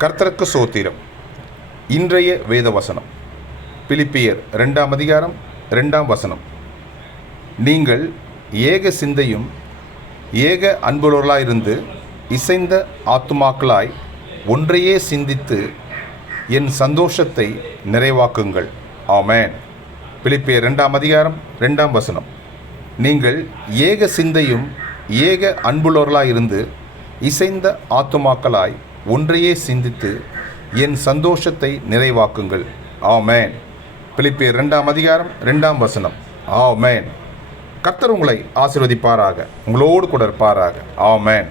கர்த்தருக்கு சோத்திரம். இன்றைய வேத வசனம் பிலிப்பியர் ரெண்டாம் அதிகாரம் ரெண்டாம் வசனம். நீங்கள் ஏக சிந்தையும் ஏக அன்புள்ளவர்களாயிருந்து இசைந்த ஆத்துமாக்களாய் ஒன்றையே சிந்தித்து என் சந்தோஷத்தை நிறைவாக்குங்கள். ஆமேன். பிலிப்பியர் ரெண்டாம் அதிகாரம் ரெண்டாம் வசனம். நீங்கள் ஏக சிந்தையும் ஏக அன்புள்ளவர்களாயிருந்து இசைந்த ஆத்துமாக்களாய் ஒன்றையே சிந்தித்து என் சந்தோஷத்தை நிறைவாக்குங்கள். ஆமேன். பிலிப்பியர் ரெண்டாம் அதிகாரம் ரெண்டாம் வசனம். ஆமேன். கர்த்தர் உங்களை ஆசிர்வதிப்பாராக. உங்களோடு கூட இருப்பாராக. ஆமேன்.